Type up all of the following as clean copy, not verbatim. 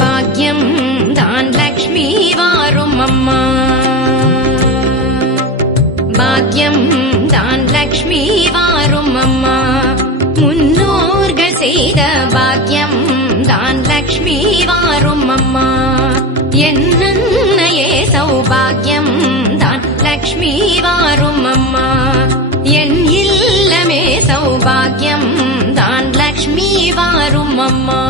பாக்யம் தான் லக்ஷ்மி வாரும் அம்மா, பாக்யம் தான் லக்ஷ்மி வாரும் அம்மா, முன்னோர்கள் செய்த பாக்யம் தான் லக்ஷ்மி வாரும் அம்மா, என்னையே சௌபாகியம் தான் லக்ஷ்மி வாரும் அம்மா, என் இல்லமே சௌபாகியம் தான் லக்ஷ்மி வாரும் அம்மா.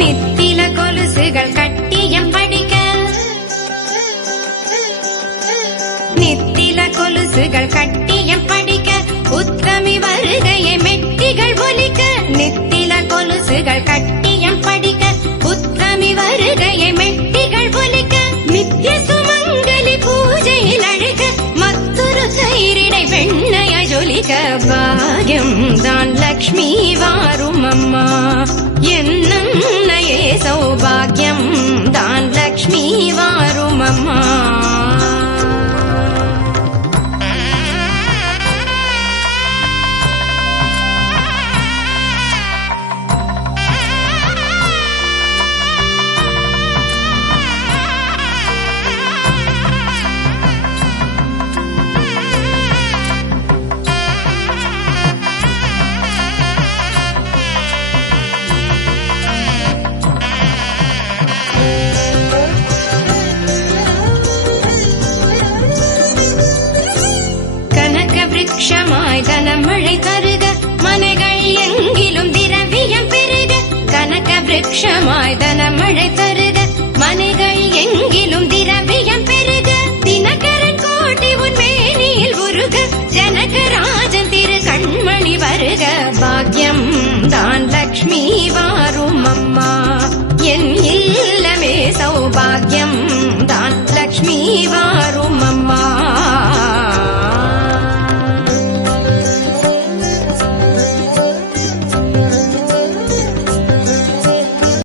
நித்தில கொலுசுகள் கட்டியம் படிக்க, நித்தில கொலுசுகள் கட்டியம் படிக்க, உத்தமி வருகையை மெட்டிகள் ஒலிக்க, நித்தில கொலுசுகள் கட்டியம் படிக்க, உத்தமி வருகையை மெட்டிகள் ஒலிக்க, நித்திய சுமங்கலி பூஜையில் அழைக்க, மற்றொரு சைரிடை வெண்ணைய ஜொலிக்க, பாக்யம் தான் லக்ஷ்மி வாரும் அம்மா, என்னையே சௌபாகியம் தான் லக்ஷ்மி வாரும் அம்மா. விருட்சமாய் தனமழை தருக, மனைகள் எங்கிலும் திரவியம் பெருக, கனக விருட்சமாய் தனமழை தருக,